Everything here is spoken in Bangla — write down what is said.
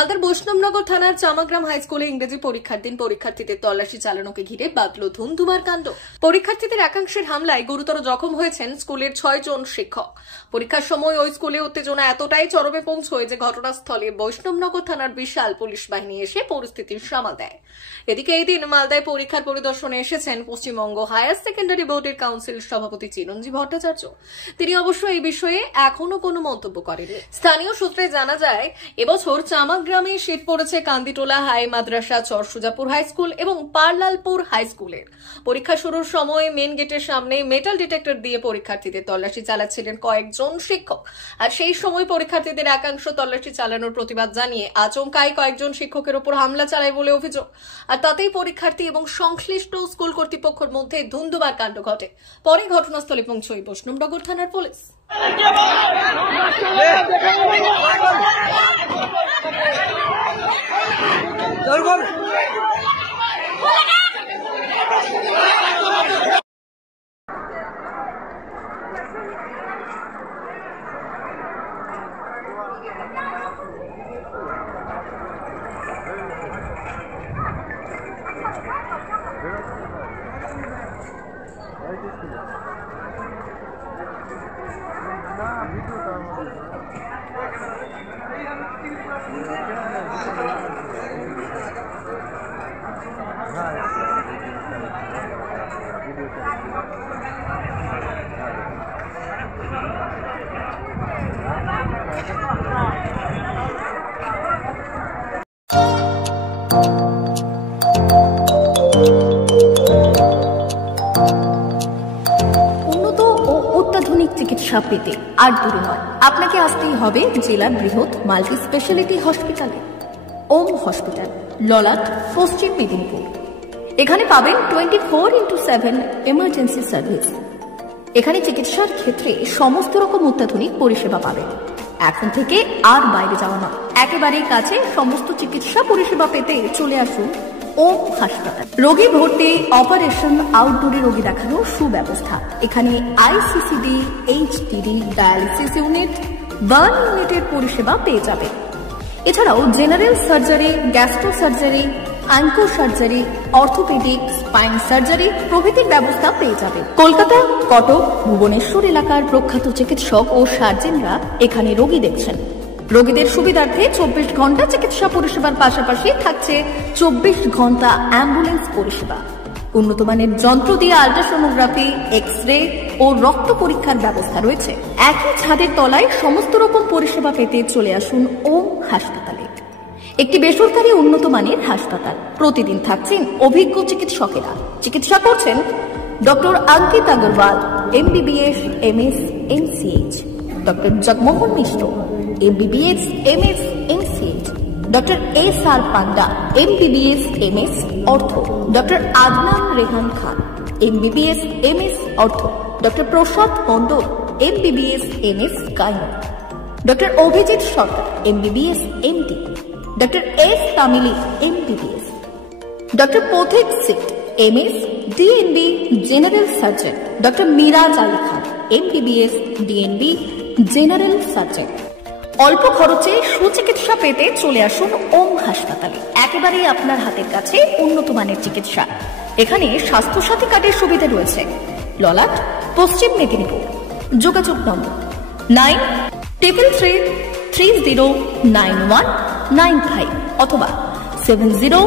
মালদার বৈষ্ণবনগর থানার চামাগ্রাম হাই স্কুলে ইংরেজি পরীক্ষার দিন পরীক্ষার্থীদের তল্লাশি চালানোকে ঘিরে বাঁধল ধুন্ধুমার কাণ্ড। পরীক্ষার্থীদের একাংশের হামলায় গুরুতর জখম হয়েছেন স্কুলের 6 জন শিক্ষক। পরীক্ষার সময় ওই স্কুলে উত্তেজনা এতটাই চরমে পৌঁছয় যে ঘটনাস্থলে বৈষ্ণবনগর থানার বিশাল পুলিশ বাহিনী এসে পরিস্থিতি সামাল দেয়। এদিকে এই দিন মালদায় পরীক্ষার পরিদর্শনে এসেছেন পশ্চিমবঙ্গ হায়ার সেকেন্ডারি বোর্ডের কাউন্সিল সভাপতি চিরঞ্জীব ভট্টাচার্য। তিনি অবশ্য এই বিষয়ে এখনো কোনো মন্তব্য করেননি। স্থানীয় সূত্রে জানা যায়, এবছর চামাগ্রামে শীত পড়েছে কান্দিটোলা হাই মাদ্রাসা, চরসুজাপুর হাই স্কুল এবং পারলালপুর হাই স্কুলের। পরীক্ষা শুরুর সময় মেন গেটের সামনে মেটাল ডিটেক্টর দিয়ে পরীক্ষার্থীদের তল্লাশি চালাচ্ছিলেন কয়েকজন শিক্ষক। আর সেই সময় পরীক্ষার্থীদের একাংশ তল্লাশি চালানোর প্রতিবাদ জানিয়ে আচমকাই কয়েকজন শিক্ষকের উপর হামলা চালায় বলে অভিযোগ। আর তাতেই পরীক্ষার্থী এবং সংশ্লিষ্ট স্কুল কর্তৃপক্ষের মধ্যে ধুন্ধুমার কাণ্ড ঘটে। পরে ঘটনাস্থলে পৌঁছয় বৈষ্ণবনগর থানার পুলিশ। অত্যাধুনিক চিকিৎসা পেতে আর দূরে নয়, আপনাকে আসতেই হবে জেলার বৃহৎ মাল্টি স্পেশালিটি হসপিটালে। ওম হসপিটাল, ললাট, পশ্চিম মেদিনীপুর। এখানে পাবেন 24x7 এমার্জেন্সি সার্ভিস। এখানে চিকিৎসার ক্ষেত্রে সমস্ত রকম অত্যাধুনিক পরিষেবা পাবেন। এখন থেকে আর বাইরে যাওয়া নয়, একেবারেই কাছে সমস্ত চিকিৎসা পরিষেবা পেতে চলে আসুন ওম হাসপাতাল। রোগী ভর্তি, অপারেশন, আউটডোরে রোগী দেখানোর সুব্যবস্থা। এখানে ICCD, HDD, dialysis unit, burn ইউনিটের পরিষেবা পেয়ে যাবে। এছাড়াও general surgery, gastro surgery, onco surgery, orthopaedic, spine surgery প্রভৃতির ব্যবস্থা পেয়ে যাবে। কলকাতা, কটক, ভুবনেশ্বর এলাকার প্রখ্যাত চিকিৎসক ও সার্জেনরা এখানে রোগী দেখছেন। রোগীদের সুবিধার্থে 24 ঘন্টা চিকিৎসা পরিষেবার পাশাপাশি থাকছে 24 ঘন্টা অ্যাম্বুলেন্স পরিষেবা। উন্নত মানের যন্ত্র দিয়ে আল্ট্রাসোনোগ্রাফি, এক্স-রে ও রক্ত পরীক্ষার ব্যবস্থা রয়েছে। একই ছাদের তলায় সমস্ত রকম পরিষেবা পেতে চলে আসুন ওম হাসপাতালে। একটি বেসরকারি উন্নত মানের হাসপাতাল। প্রতিদিন থাকছেন অভিজ্ঞ চিকিৎসকেরা। চিকিৎসা করছেন doctor Ankit Agarwal, MBBS, MS, MCH, doctor Jagmohan Mishra, MBBS, MS, MCH, doctor SR Panda, MBBS, MS, ortho, doctor Adnan Rehan Khan, MBBS, MS, ortho, doctor Prasad Mondal, MBBS, MS, gynae, doctor Abhijit Sarkar, MBBS, MD, doctor S Tamili, MBBS, doctor Pathik Sit, MS, DNB, general surgeon, doctor Miraj Ali Khan, MBBS, DNB, general surgeon. অল্প খরচে সুচিকিৎসা পেতে চলে আসুন ওম হাসপাতালে। একেবারেই আপনার হাতের কাছে উন্নত মানের চিকিৎসা। এখানে স্বাস্থ্যসাথী কার্ডের সুবিধা রয়েছে। ললাট, পশ্চিম মেদিনীপুর। যোগাযোগ নম্বর 9333309195 অথবা 70